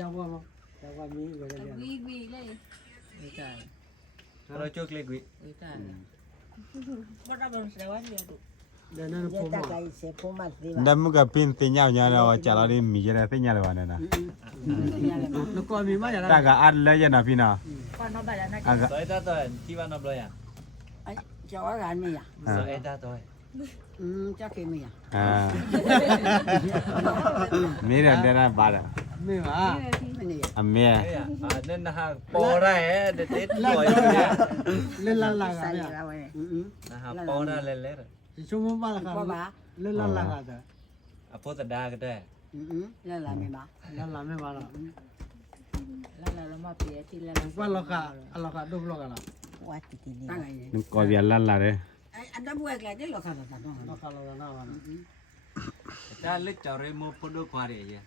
ရောက်ပါမရောက်ပါမင်းကိုလည်း ဝီလေဝီတာ เราโจกเล็กวิ ဝီတာဘာတော့စရဝါရီတို့ ဒါနဲ့ပုံမှာ နမှုကပင်းတင်ညညာတော့ကြာလာလေးမိရတဲ့တင်ညတယ်ပါနဲ့နာ နကောမီမရ တ တာ ကအားလဲရနာဖိနာ ဘာတော့ဘာလဲနာ အက ซอยตาตัวที่ว่านับเลยอ่ะ ကျော်ရမ်းမရ ซอยตาตัว ကြောက်ခင်မရ အာမေရတဲ့နာပါလား မင်းပါ မနေရ အမေ เอ้ยอ่ะนั่นนะฮะปอได้เด็ดๆตัวอยู่เนี่ย လဲလာလာက ဆိုင် ဗျာ ရဝဲ นะฮะปอได้เล่ๆ ချုံမပါလာကလဲလာလာကတဲ့ อ่ะพุทธดาก็ได้ လာလာမေမ လာလာမဲပါလား လာလာလမပြေတီလာ ဘာလောကအလောကဒုဘလောကလား ဝါတီတီလေးတန်လိုက် နကောပြလာလာတယ် အတဘွဲကလည်းတဲ့လောကတာတော့ လောကလောကနာပါ จ้าเล็กจอเรโมพุดกว่าดิอ่ะ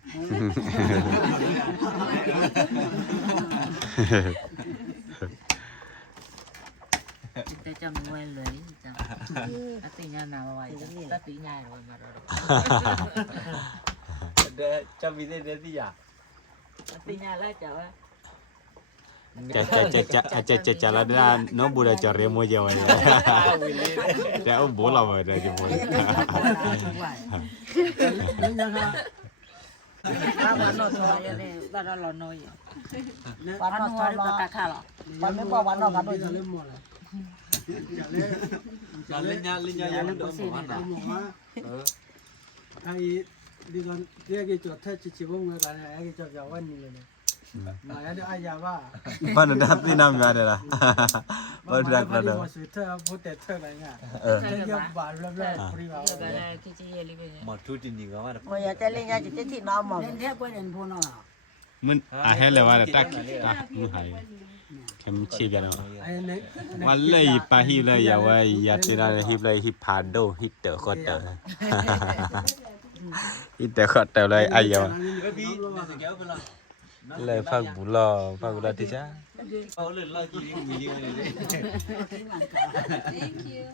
တဲ့ကြမဝဲလွယ်ကြောင့်အသိညာနာဝါကြောင့်တတိညာရောမှာတော့ เด้จะมีได้สิอ่ะ အသိညာလိုက်ကြောက် ကြာလာတဲ့နော်ဘူရကြရဲမိုးကြော်ရတဲ့ဘောလာမယ်တဲ့ဘော လဲညာက ဘာလို့တော့ရတယ်ဘာလို့နော်ရဘာလို့တော့ကခါလား ဘာမပေါ်ဘာတော့ဘာလို့ လဲမောလားကြာလဲ จะเล่นญาอยู่ดอกมัน မောမှာအဲဒီကဒီကကြောထက်ချချဘုံကလည်းအဲဒီကြောပြောင်းဝင်နေလေမာရတဲ့အရာပါ ဘာနဒါပြင်းနာများတယ်လားဘာဒရက်တော့ ဆွေထဘုတ်တဲ့ထက်လိုက်ငါရပါလဘလပြပါ ဒါလည်းခချီရလေးပဲ หมดทุตินี่ก็ว่า ဟိုရတဲ့လေးညာချစ်တိမောင်းမောင်းတဲ့ကွဲတယ်ဘုန်းတော့ မင်းအဟဲလေဝါတက်မဟိုင်ကမချေပြတော့ အဲနဲ့ ဝလေပါဟီလေရဝဲရတရာဟိလေဟိဖာဒိုဟိတခေါ်တယ်ဟိတခေါ်တယ်လေအယော ก็พี่สเกลไปละ လေဖက်ဘူးလားတခြား เอาเลยลากี่วีดีโอเลย Thank you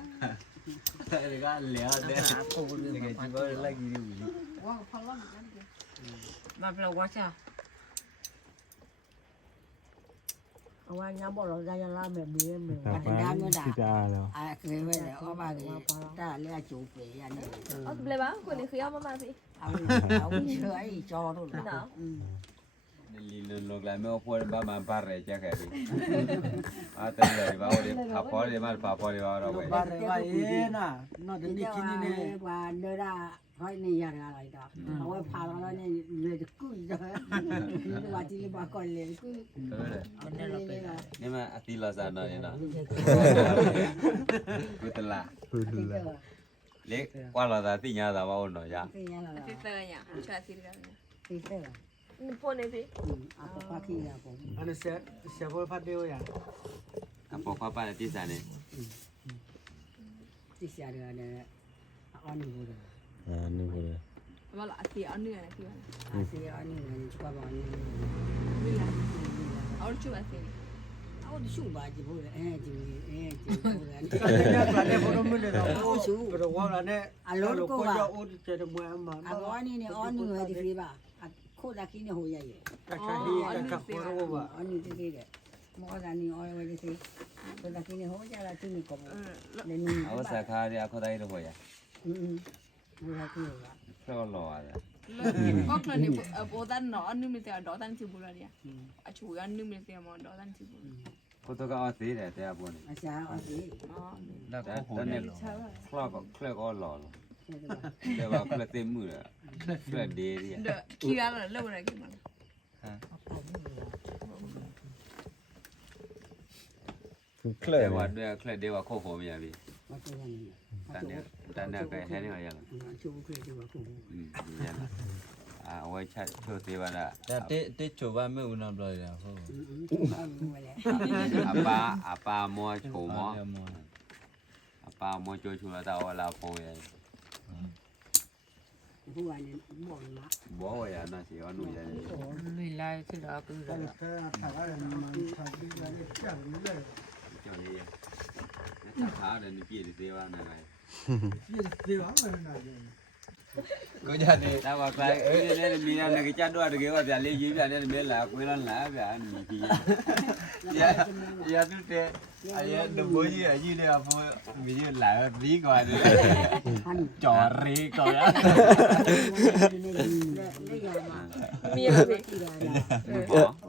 แต่ก็แล้วเด้โอ้โหนี่ก็จิบ่ลากี่วีดี ဘာလို့ဝါချာ အဝါညာဘောတော့ကြာလာမယ်မင်းမင်း ဒါမျိုးဒါတော့ အာခေဝဲတယ်ဩပါကေတာလည်းအကျိုးပဲရနေ Ở đây bà, quên đi khi ông mà gì? အဝိချွေးကြောတော့လား ลีลงแล้วไม่เอาพวกบ้ามาบ้าอะไรจ้าแค่ดิอาแต่เลยบ้าเลยพาพอเลยมาพาพอเลยว่าเราไป ပါရပါအေးနာနော်ဒီနေ့ချင်းနေ ဘာနေတာခိုင်းနေရတာလိုက်တော့အဝဲဖာတော့လည်းလေကူတော့ဒီဘာတီဘာကောလေကူ เออนี่มาอติลาซานะเนี่ยนะกุตละเล็กกว่าเราตาติญาตาบ่เนาะจ้า သိရလား Thì sao nhỉ? Chả gì cả. သိတယ်လား Phone này gì? အပပါခိရပုံ အဲ့ဒါဆက်ဘောဖတ်တယ်ရ อ่ะพอป้าๆติสาเนี่ย သိစရတယ်အော်နေဘူး နေဘူးလေ Mà là thì ở nơi này thì အစီအော်နေတယ်ချွာပါနေ mình là ở chỗ này thì အော်ဒီရှုပါကြည့်ဖို့အဲဒီဘူးလေ ကလည်းဘောမလို့တော့ရှူတော့ဝါလာနဲ့ကိုကြောဦးတဲ့မွေးမှာ အကောနေနေအော်နေဒီဖေးပါခိုးတာကိနေဟိုရရဲ့ တခါဟီတခါဘောဘာ အော်နေဒီတဲ့မောဇာနီအော်ဝဲဒီဖေးခိုးတာကိနေဟိုကြလာတိနေကောလေနီ เอาสาขาเนี่ยเอาได้ด้วยอ่ะ ဘူဟာကိရ ก็รออ่ะ có lần này bố tan nó ăn nhưng mình sẽ đó tan chịu bù ra đi à chủ ăn nhưng mình sẽ mà đó tan chịu bù ก็ต้องเอาสีเนี่ยแต่บ่นี่ အရှာအော်ဒီ แล้วก็โหเนี่ยคลอกก็รอแต่ว่าคลอกเต็มมืออ่ะคลอกเดย์อ่ะ được khi ra là lâu rồi cái mà คล้ แต่ว่าด้วยคลอกเดย์ว่าโคโคไม่อ่ะพี่ မတော်ဘူး ตานเนี่ยก็แค่นี้อ่ะ အချိုးခွေးဒီပါခု เนี่ยอ่าไว้ชัดโชว์ตีว่าน่ะ ဒါတစ်ချိုပါမဲ့ဦးနာဘလို့ရဟုတ် อาปามัวโฉมออาปามัวโจชูละตาว่าลาโฟย ဘူကနေမော်လာ บ่ว่าอย่าน่ะสิว่าหนูอย่า လူလာဖြစ်တော့ကူ အဲ့ဒါထားရတယ်မှန်ထားပြီးလည်းကြာနေတယ် เจ้านี่ถ้าขาเดินนี่พี่สิว่าน่ะไง ဒီပါမနာနေ ကိုကြတယ် ဒါကခိုင်အေးလည်းမီးနာလည်းကြတော့တကယ်ကဗျာလေးကြီးဗျာလည်းမဲလာကွေးလန်းလာဗျာအဲ့ဒီကြီး ရတူတဲ့အဲ့ရဒဘိုးကြီးအကြီးလေးအဖိုးမီးလာပြီးကွာတယ် ဟန် ကြော်ရီကောရ လေရမှာ မီးရတယ် ဒီလာ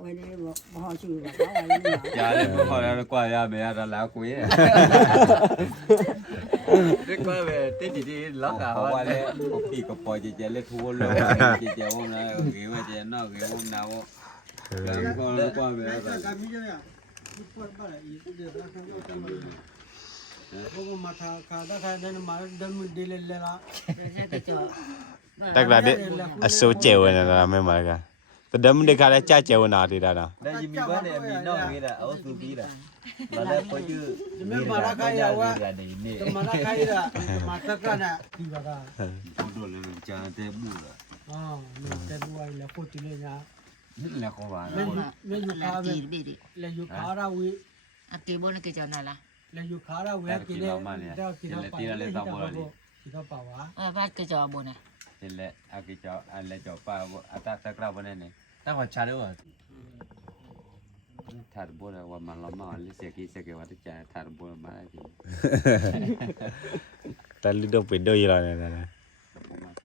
ဝယ်နေမဟောချူပါဘာလဲနော် ကြားတယ်ခေါ်ရတော့ကွာရမယ်ရတာလာကွေး ဒီကွာပဲတိတိတိလောက်တာ ဟော ဟော ပါ လေ လေကိုပီကိုပေါ်ကြကြလေထိုးလို့ကြကြဝနာကေဝကြနော်ကေဝနာဝလမ်းကောကွာမယ် ကမီးရဒီပေါ်ပါလေဒီကတော့တော့တမလို့ဘုမမထာခါတာခါတဲ့မှာဒမ်ဒီလေလာ တက်ကြော တက်လာတဲ့အစိုးကျဲဝင်လာမဲမှာကတဒမ်ဒီခါလဲကြကျဲဝင်လာတေးတာတော့ ဒါကြီးမိဘနဲ့အမိနော်မေးတာအော်သူပြီးတာဘာလဲပေါ်ကျနေ တမလာခိုင်းတာမတက်ကနာဒီပါက တို့လည်းကြာတဲ့မှုလား အော်တဲ့ဘူအိုင်လာဖို့တလေညာ လည်းခေါ်ပါ မင်းယူခါပဲ ဒီဘီဒီ လေယူခါရဝေ အတေဘောနကေကြောနာလား လေယူခါရဝေကိလေတော့ကိတော့ပါဒီကပါဝါ အဘတ်ကေကြောဘောနေ ဒီလက်အကိကြောအလက်ကြောပါအတတကရဘနဲ့နေ တော့ချာတော့ ထာဘောရဝမလမလေးစကိစကေဝတ်ကြာထာဘောမာကြီး တလီတော့ပိတော့ရလာနေတာ